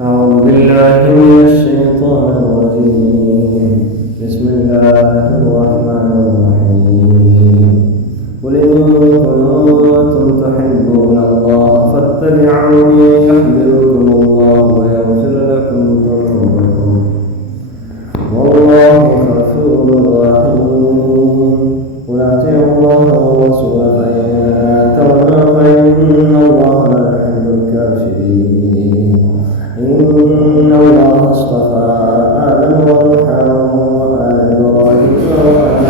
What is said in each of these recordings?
أعوذ بالله من الشيطان الرجيم. بسم الله الرحمن الرحيم. قل إن كنتم تحبون الله فاتبعوني يحببكم الله ويغفر لكم ذنوبكم والله غفور رحيم. قل أطيعوا الله والرسول فإن تولوا فإن الله لا يحب الكافرين. إن الله اصطفى آدم ونوحا وآل إبراهيم وآل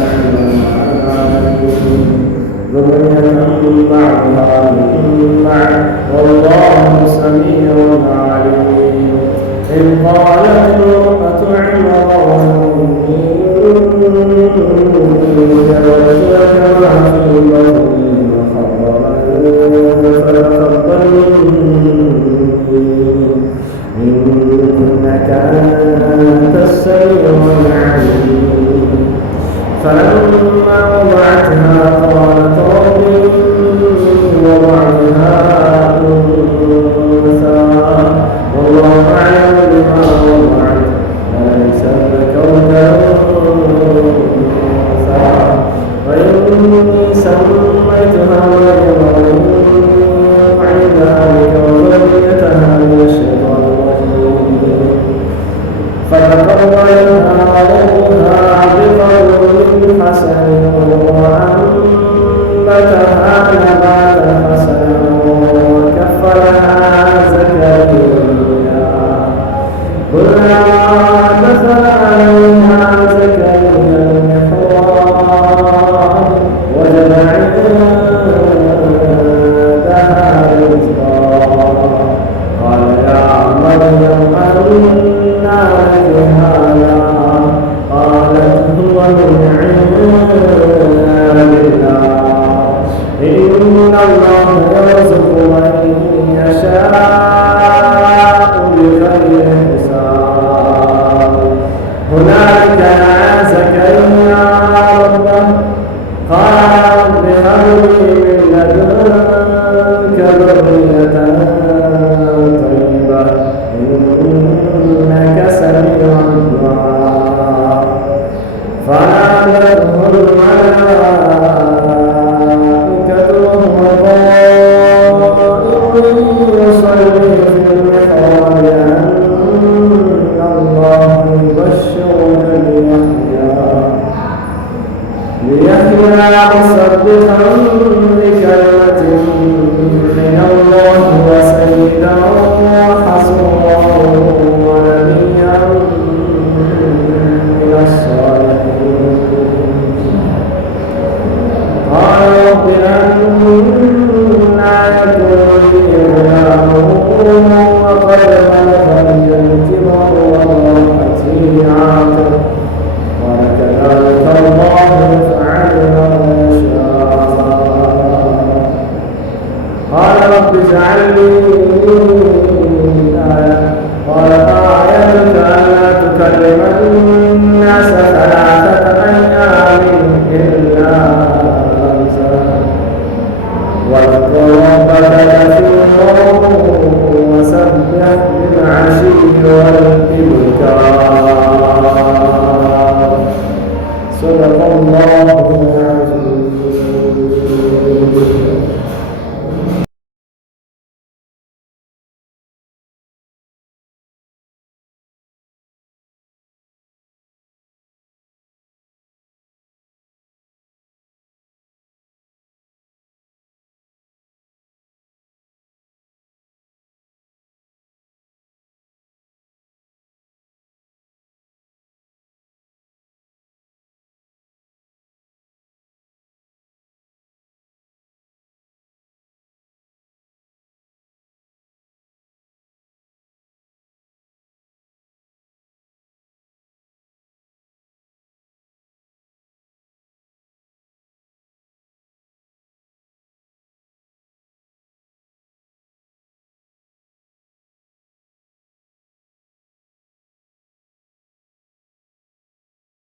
العالمين ذرية بعضها من بعد والله سميع عليم. إذ قالت امرأة عمران إني نذرت لك ما في بطني محررا فتقبل إنك أنت السميع العليم. فلما وضعتها قالت رب إني وضعتها أنثى والله أعلم بما وضعت وليس الذكر كالأنثى وإني سميتها مريم وأعيذها بك وذريتها من الشيطان الرجيم. فتقبلها ربها بقبول حسن وأنبتها نباتا حسنا وكفلها زكريا كلما دخل عليها زكريا المحراب وجد عندها رزقا قال يا مريم أنى لك هذا قالت هو من عند الله إن الله يرزق من يشاء بغير حساب. هنالك دعا زكريا ربه قال رب هب لي من لدنك ذرية طيبة إنك سميع الدعاء. فنادته الملائكة وهو قائم يصلي في المحراب أن الله يبشرك بيحيى مصدقا بكلمة من الله وسيدا وحصورا ونبيا من الصالحين. قال رب أنى يكون لي غلام وقد بلغني الكبر وامرأتي عاقر قال كذلك الله يفعل ما يشاء. قال رب اجعل لي آية قال آيتك ألا تكلم الناس 3 أيام إلا رمزا واذكر ربك كثيرا وسبح بالعشي